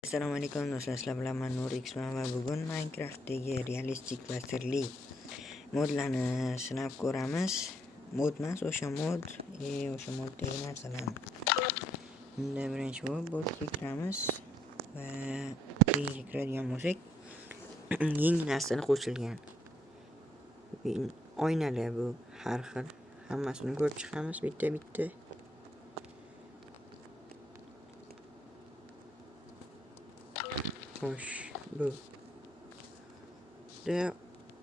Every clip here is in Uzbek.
Assalomu alaykum do'stlar, sizlar bilan men Nur Xman va bugun Minecraftdagi realistik va sirli modlarni sinab ko'ramiz. Mod emas, o'sha moddagi narsalarni. Unda birinchi bo'lib botga kiramiz va keyinga kiradigan bo'lsak, yangi narsalar qo'shilgan. Oynalar bu har xil, hammasini ko'rib chiqamiz bitta-bitta. Xo'sh, bu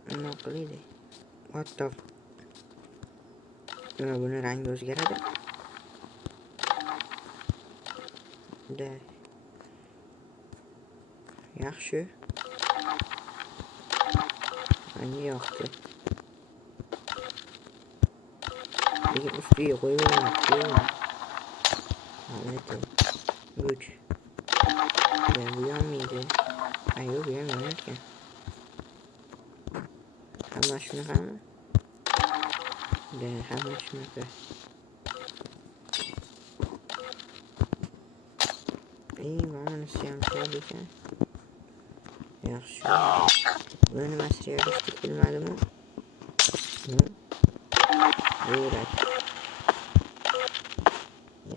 nima qilaydi? What the buni rangi o'zgaradi. Yaxshi. Menga yoqdi. Lekin ustiga qo'yib olmoqchi. Albatta. Güch. Bu yonmaydi. Yo'q, bu ham yonarkan. Hamma shunaqami? Hamma shunaqa. Bunisi ham chiqadi ekan. Yaxshi. Buni nimasi realistik bilmadimmi? Buyurak.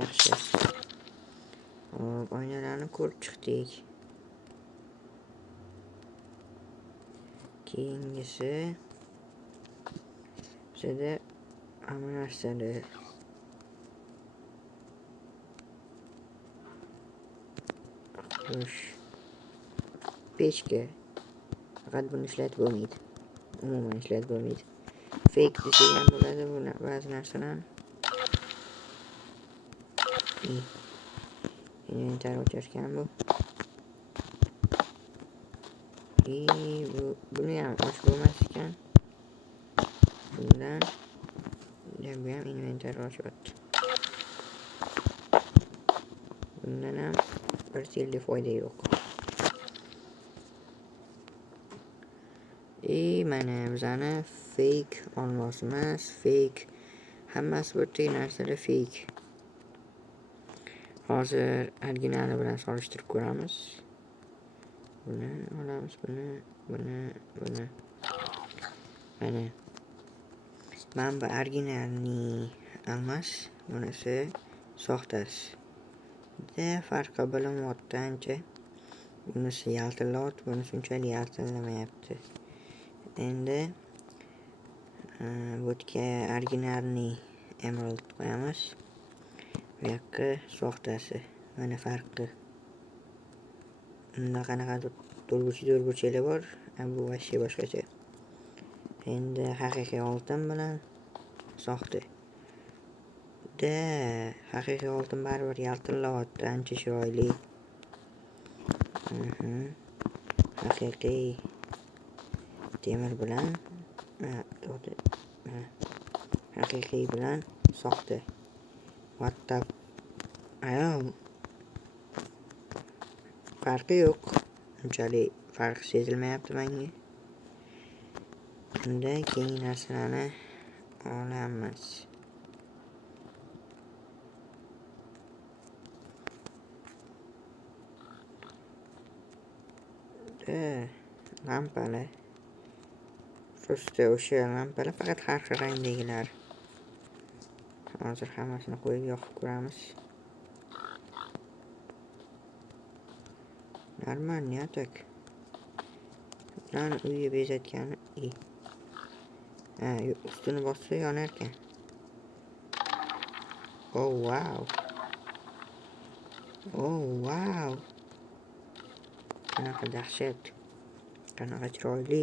Yaxshi. Oynalarni ko'rib chiqdik. Keyingisi bizda hamma narsalar pechka. Faqat buni ishlatib bo'lmaydi. Umuman ishlatib bo'lmaydi. Fake desa ham bo'ladi buni ba'zi narsalarni. Inventar ocharkan bu. Buni ham ochib bo'lmas ekan. Bundan bu ham inventar ochyapti. Bundan ham bir tilda foyda yo'q. Mana bizani fake olmos emas, fake hammasi bir narsalar fake. Hozir originali bilan solishtirib ko'ramiz. Buni olamiz, buni. Mana bu originalni almas, bunisi soxtasi. Farqi bilinyapti ancha. Bunisi yaltillayapti, bunisi unchalik yaltillamayapti. Endi botga originalni emerald qo'yamiz. Bu yoqqa soxtasi. Mana farqi. Unda qanaqa to'rtburchaklar bor, bu vashshe boshqacha. Endi haqiqiy oltin bilan soxta. Haqiqiy oltin baribir yaltillayapti, ancha chiroyli. Haqiqiy temir bilan haqiqiy bilan soxta. What the farqi yo'q. Unchalik farq sezilmayapti menga. Unda keyingi narsalarni olamiz. Lampalar. O'sha lampalar faqat har xil rangdagilar. Hozir hammasini qo'yib yoqib ko'ramiz. Нормально так. Lan uyga bezatgani ustini bossa yonar ekan. Oh wow. Qanaqa dahshat. Qanaqa chiroyli.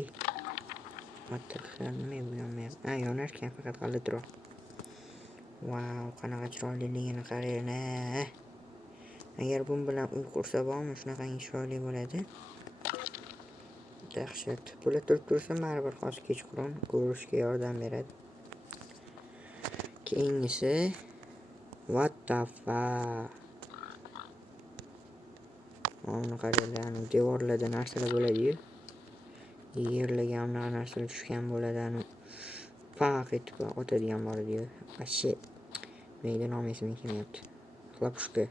Nima bu yonmayapti? Yonar ekan, faqat g'alatiroq. Wow, qanaqa chiroyliligini qarang. Agar bun bilan uy qursa bormi, shunaqangi chiroyli bo'ladi. Dahshat. Bular tursa baribir hozir kechqurun ko'rishga yordam beradi. Keyingisi what the fuck. Mana qaranglar, devorlarda narsalar bo'ladi-yu. Yerlarga ham narsalar tushgan bo'ladi. Paq etib otadigan bo'ladi-yu. Vashshe. Menga nom esimga kelmayapti. Xlopushka.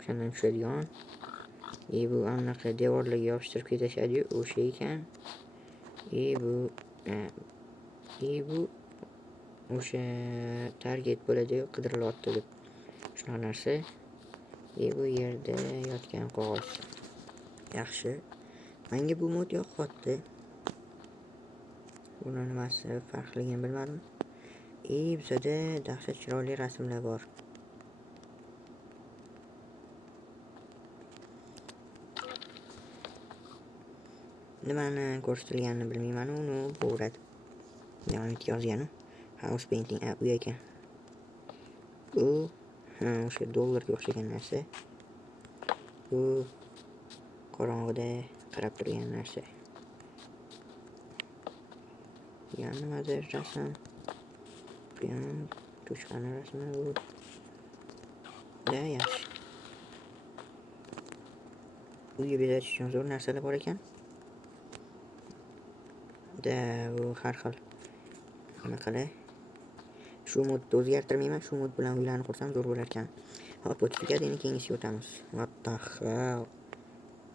O'shandan tushadigan Bu anaqa devorlarga yopishtirib ketishadi-yu, o'sha ekan. Bu o'sha target bo'ladi-yu, qidirilyapti deb. Shunaqa narsa. Bu yerda yotgan qog'oz. Yaxshi. Menga bu mod yoqyapti. Buni nimasi farqligini bilmadim. Bizada dahshat chiroyli rasmlar bor. Nimani ko'rsatilganini bilmayman, uni bo'rad. Davom yozgan. House painting bu ekan. O'sha dollarga o'xshagan narsa. Bu qorong'ida qarab turgan narsa. Yana nimadir rasm. Bu ham to'shqani rasmi bu. Yaxshi. Uyga bezatish uchun zo'r narsalar bor ekan. Bu har xil. Qanaqa? Shu modni o'zgartirmayman, shu mod bilan uylarni qursam zo'r bo'lar ekan. Hop, o'tib endi keyingisiga o'tamiz. What the hell?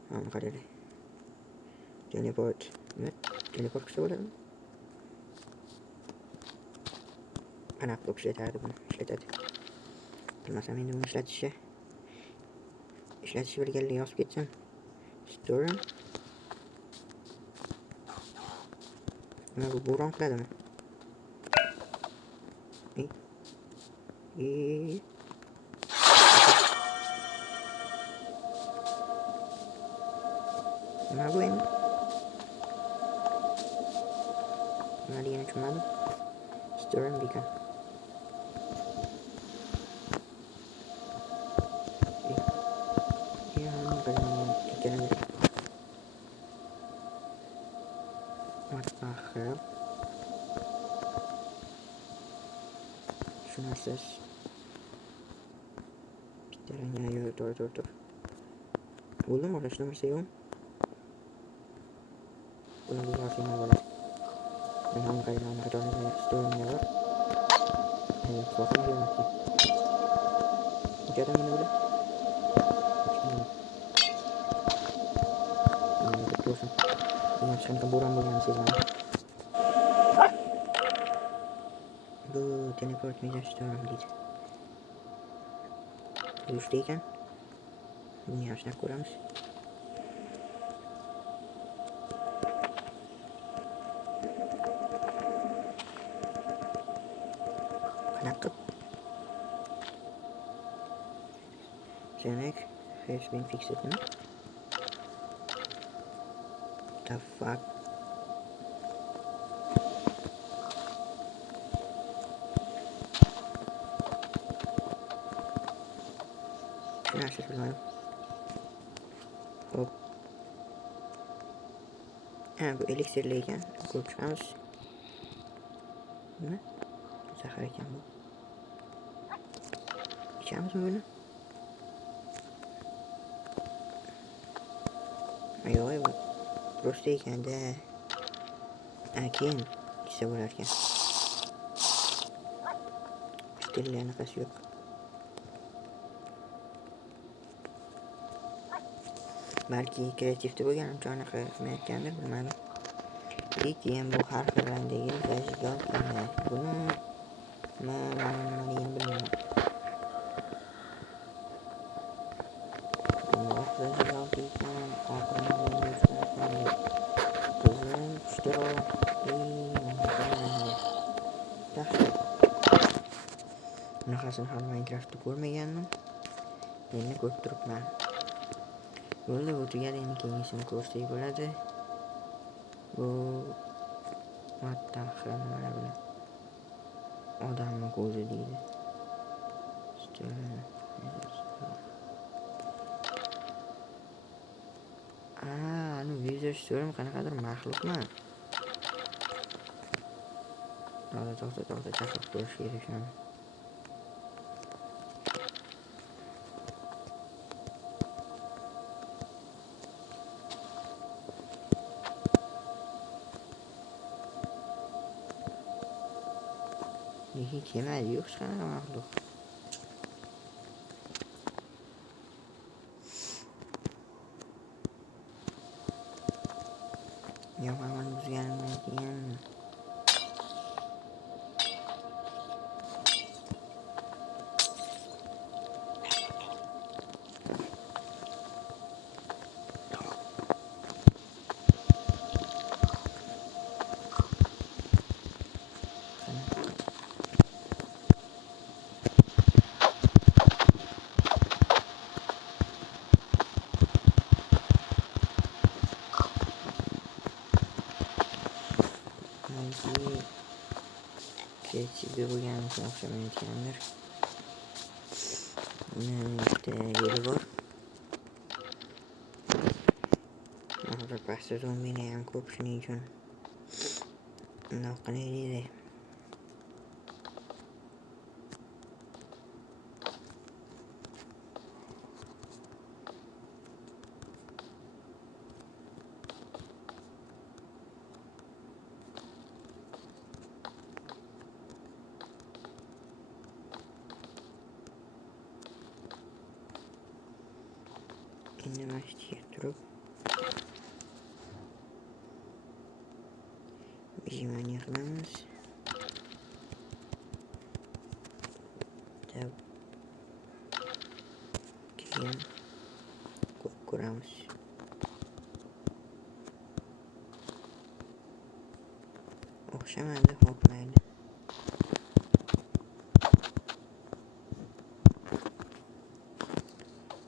Mana qarang. Teleport. Teleport qilsa bo'ladimi? Qanaqa qilib ishlatadi buni? Ishlatadi. Bilmasam endi buni ishlatishi birgalikda yozib ketsam. Store. Nima bu bo'ron qiladimi? Nima bu endi? Nima degani tushunmadim. Stirring beacon. What the hell? Shunasiz. Bittaranga tur. Bo'ldimi, orashlamarsa yo'q. Buni yozing bo'ladi. Men ham qaydani stirring var. Bakın görmek. Ucada mı böyle? Ini betul. Ingatkan kemburan bulan sih mana? Bu teleport meja storm gitu. Düştü kan? Bunu yaşlar kurarız. Nakıp. Senek has been fixed now. The fuck? Nasıl kullanıyorum? Hop. Bu eliksirliyken kurtulacağız. Ne? Zaharken bu. İçeceğimiz mi bunu? Ayo bu. Prostayken de erkeğin işte vurarken. Stille nefes yok. Belki kreatifte bo'lganim uchun anaqa qilmayotgandir, bilmadim. Lekin bu har xil rangdagi zajigol qilmaydi. Buni nimaligini bilmayman. Bundoq zajigol ekan, oxirini qizim ishtiroq. Bunaqasini ham Minecraftda ko'rmaganman. Endi ko'rib turibman. Bo'ldi, bu tugadi, endi keyingisini ko'rsak bo'ladi. Bu matah mana bilan odamni ko'zi deydi. Anu video istiyorum qanaqadir maxluqmi? To'xta, chaqirib ko'rish kerak shuni. Hiç yemedi, yok sana mahluk. yoqaman buzganimdan keyin kreativga bo'lganimga o'xshamayotgandir. Ikkita yo'li bor. Hozir pastda zombini ham ko'p, shuning uchun bundoq qilaylik. Indamashga turib bijimani qilamiz. Keyin ko'ramiz. O'xshamadi, xo'p mayli.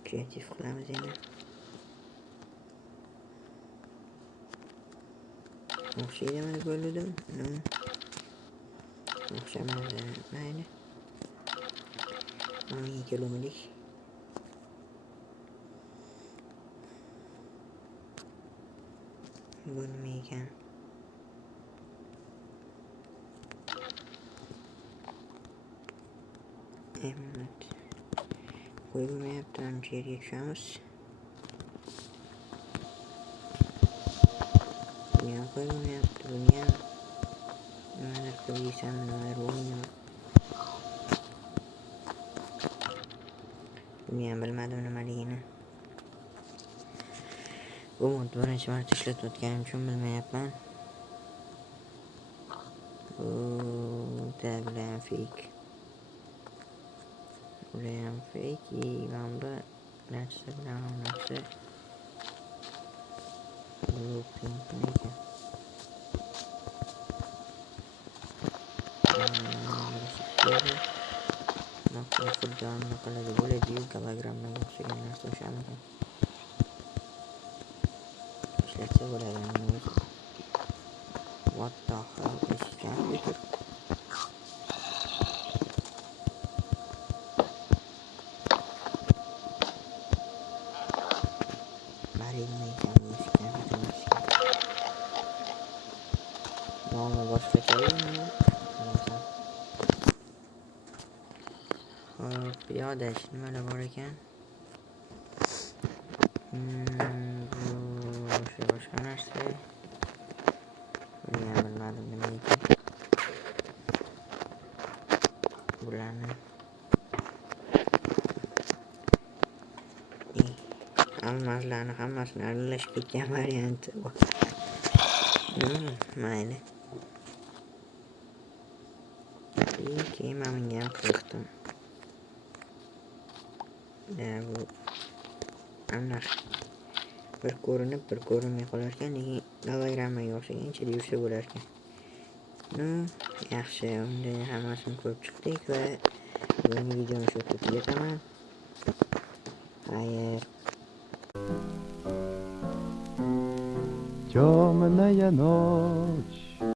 Kreativ qilamiz endi. O'xshaydimi deb o'yladim. O'xshamadi, mayli. Mana keluvdik. Bu nima ekan? Qo'yilmayapti, ancha yerga tushamiz. Buni ham qo'yilmayapti, buni ham nimadir qo'yiysam, nimadir bo'lmayapti. Buni ham bilmadim nimaligini. Bu mod birinchi marta ishlatayotganim uchun bilmayapman. Bu bilan fake. Bulayam fake, mana narsa bilan narsa. Bu pink ekan. Xuddi qiladi bo'ladi-yu, gologrammaga o'xshagan narsa o'shanaqa. Ishlatsa bo'ladi o'zi. What the hell is computer? Piyoda nimalar bor ekan? Bu boshqa narsa. Buni ham bilmadim nima ekan. Bularni almazlarni hammasini aralashib ketgan varianti bor. Mayli. Keyin men bunga ham qiziqdim. Bu anlar bir ko'rinib bir ko'rinmay qolar ekan, lekin gologrammaga o'xshagancha yursa bo'lar ekan. Yaxshi, unda hammasini ko'rib chiqdik va bugungi videoni shu yerda tugataman. Xayr. Темная ночь